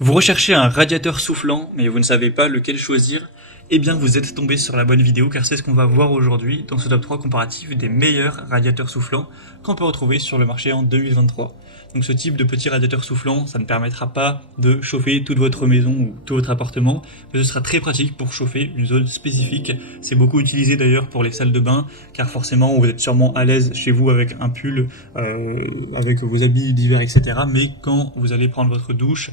Vous recherchez un radiateur soufflant, mais vous ne savez pas lequel choisir? Eh bien, vous êtes tombé sur la bonne vidéo, car c'est ce qu'on va voir aujourd'hui dans ce top 3 comparatif des meilleurs radiateurs soufflants qu'on peut retrouver sur le marché en 2023. Donc ce type de petit radiateur soufflant, ça ne permettra pas de chauffer toute votre maison ou tout votre appartement, mais ce sera très pratique pour chauffer une zone spécifique. C'est beaucoup utilisé d'ailleurs pour les salles de bain, car forcément vous êtes sûrement à l'aise chez vous avec un pull, avec vos habits d'hiver, etc. Mais quand vous allez prendre votre douche,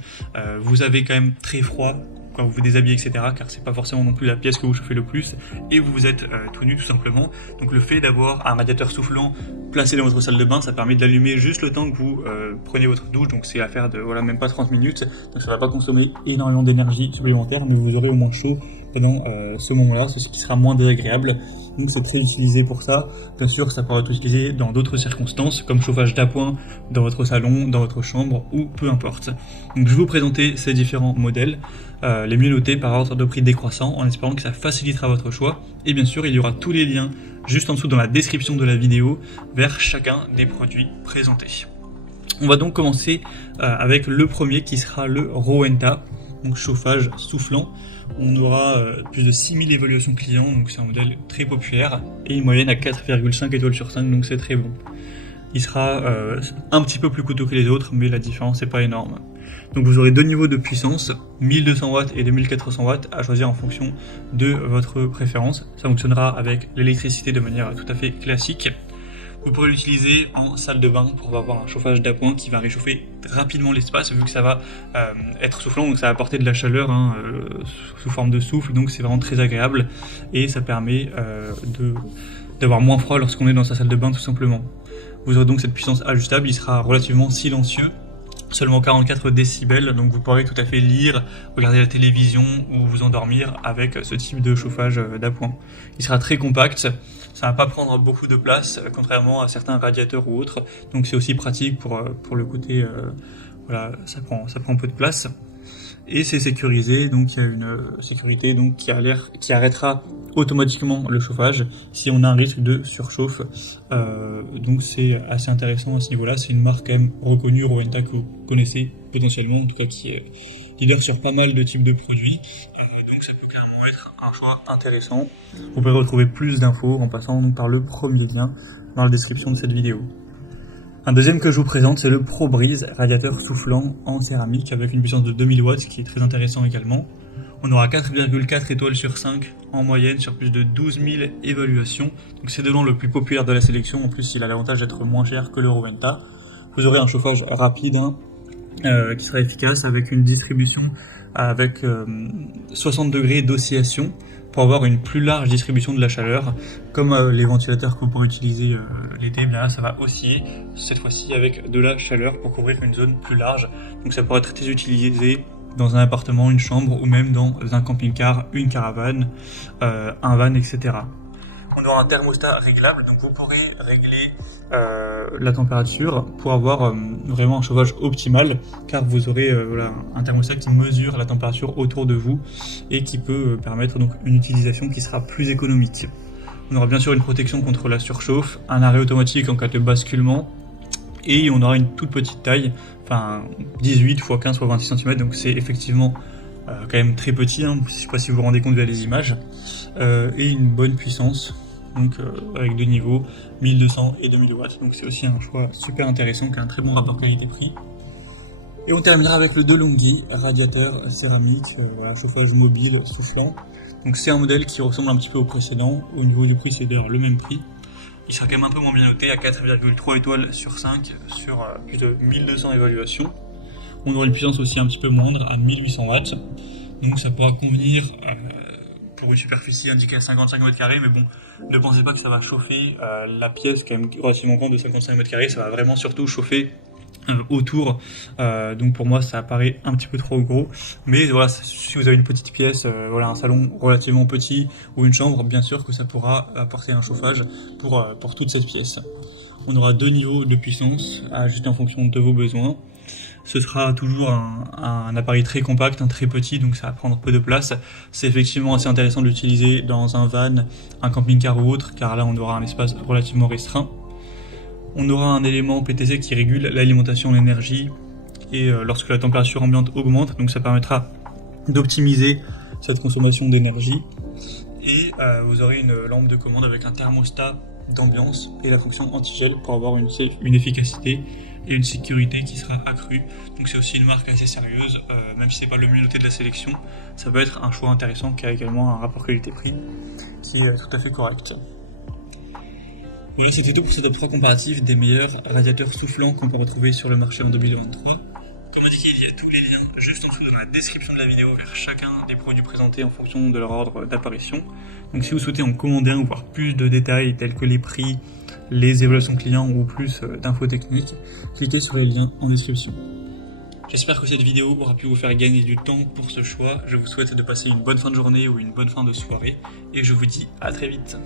vous avez quand même très froid quand vous vous déshabillez, etc. car c'est pas forcément non plus la pièce que vous chauffez le plus, et vous êtes tout nu tout simplement. Donc le fait d'avoir un radiateur soufflant placé dans votre salle de bain, ça permet de l'allumer juste le temps que vous prenez votre douche, donc c'est l'affaire de voilà, même pas 30 minutes, donc ça va pas consommer énormément d'énergie supplémentaire, mais vous aurez au moins chaud pendant ce moment-là, ce qui sera moins désagréable. Donc c'est très utilisé pour ça. Bien sûr, ça pourra être utilisé dans d'autres circonstances, comme chauffage d'appoint dans votre salon, dans votre chambre, ou peu importe. Donc je vais vous présenter ces différents modèles, les mieux notés par ordre de prix décroissant, en espérant que ça facilitera votre choix. Et bien sûr, il y aura tous les liens juste en dessous dans la description de la vidéo vers chacun des produits présentés. On va donc commencer avec le premier qui sera le Rowenta, donc chauffage soufflant. On aura plus de 6000 évaluations clients, donc c'est un modèle très populaire, et une moyenne à 4,5 étoiles sur 5, donc c'est très bon. Il sera un petit peu plus coûteux que les autres, mais la différence n'est pas énorme. Donc vous aurez deux niveaux de puissance, 1200 watts et 2400 watts, à choisir en fonction de votre préférence. Ça fonctionnera avec l'électricité de manière tout à fait classique. Vous pourrez l'utiliser en salle de bain pour avoir un chauffage d'appoint qui va réchauffer rapidement l'espace, vu que ça va être soufflant, donc ça va apporter de la chaleur sous forme de souffle, donc c'est vraiment très agréable, et ça permet d'avoir moins froid lorsqu'on est dans sa salle de bain tout simplement. Vous aurez donc cette puissance ajustable, il sera relativement silencieux, seulement 44 décibels, donc vous pourrez tout à fait lire, regarder la télévision ou vous endormir avec ce type de chauffage d'appoint. Il sera très compact, ça va pas prendre beaucoup de place, contrairement à certains radiateurs ou autres, donc c'est aussi pratique pour le côté, voilà, ça prend peu de place. Et c'est sécurisé, donc il y a une sécurité donc qui arrêtera automatiquement le chauffage si on a un risque de surchauffe. Donc c'est assez intéressant à ce niveau-là. C'est une marque quand même reconnue, Rowenta, que vous connaissez potentiellement, en tout cas qui est leader sur pas mal de types de produits. Donc ça peut carrément être un choix intéressant. Vous pouvez retrouver plus d'infos en passant donc par le premier lien dans la description de cette vidéo. Un deuxième que je vous présente, c'est le ProBreeze, radiateur soufflant en céramique avec une puissance de 2000 watts, qui est très intéressant également. On aura 4,4 étoiles sur 5 en moyenne sur plus de 12 000 évaluations. Donc c'est de loin le plus populaire de la sélection. En plus, il a l'avantage d'être moins cher que le Rowenta. Vous aurez un chauffage rapide qui sera efficace avec une distribution avec 60 degrés d'oscillation, pour avoir une plus large distribution de la chaleur, comme les ventilateurs que vous pourrez utiliser l'été. Bien là, ça va osciller, cette fois-ci avec de la chaleur pour couvrir une zone plus large. Donc ça pourrait être très utilisé dans un appartement, une chambre, ou même dans un camping-car, une caravane, un van, etc. On aura un thermostat réglable, donc vous pourrez régler la température pour avoir vraiment un chauffage optimal, car vous aurez voilà, un thermostat qui mesure la température autour de vous et qui peut permettre donc une utilisation qui sera plus économique. On aura bien sûr une protection contre la surchauffe, un arrêt automatique en cas de basculement, et on aura une toute petite taille, enfin 18 x 15 x 26 cm, donc c'est effectivement quand même très petit, hein, je ne sais pas si vous vous rendez compte via les images, et une bonne puissance, donc avec deux niveaux, 1200 et 2000 watts, donc c'est aussi un choix super intéressant qui a un très bon rapport qualité-prix. Et on terminera avec le DeLonghi, radiateur céramique, voilà, chauffage mobile soufflant. Donc c'est un modèle qui ressemble un petit peu au précédent, au niveau du prix c'est d'ailleurs le même prix. Il sera quand même un peu moins bien noté à 4,3 étoiles sur 5 sur plus de 1200 évaluations. On aura une puissance aussi un petit peu moindre à 1800 watts, donc ça pourra convenir pour une superficie indiquée à 55 m², mais bon, ne pensez pas que ça va chauffer la pièce quand même relativement grande de 55 m², ça va vraiment surtout chauffer autour, donc pour moi ça paraît un petit peu trop gros, mais voilà, si vous avez une petite pièce, voilà, un salon relativement petit ou une chambre, bien sûr que ça pourra apporter un chauffage pour toute cette pièce. On aura deux niveaux de puissance à ajuster en fonction de vos besoins. Ce sera toujours un appareil très compact, très petit, donc ça va prendre peu de place. C'est effectivement assez intéressant de l'utiliser dans un van, un camping-car ou autre, car là on aura un espace relativement restreint. On aura un élément PTC qui régule l'alimentation en énergie et lorsque la température ambiante augmente, donc ça permettra d'optimiser cette consommation d'énergie. Et vous aurez une lampe de commande avec un thermostat d'ambiance et la fonction anti-gel pour avoir une efficacité et une sécurité qui sera accrue. Donc c'est aussi une marque assez sérieuse, même si c'est pas le mieux noté de la sélection, ça peut être un choix intéressant qui a également un rapport qualité-prix qui est tout à fait correct. Et c'était tout pour ce top 3 comparatif des meilleurs radiateurs soufflants qu'on peut retrouver sur le marché en 2023. Comme indiqué, il y a tous les liens juste en dessous dans la description de la vidéo vers chacun des produits présentés en fonction de leur ordre d'apparition. Donc si vous souhaitez en commander un ou voir plus de détails tels que les prix, les évaluations clients ou plus d'infos techniques, cliquez sur les liens en description. J'espère que cette vidéo aura pu vous faire gagner du temps pour ce choix. Je vous souhaite de passer une bonne fin de journée ou une bonne fin de soirée et je vous dis à très vite.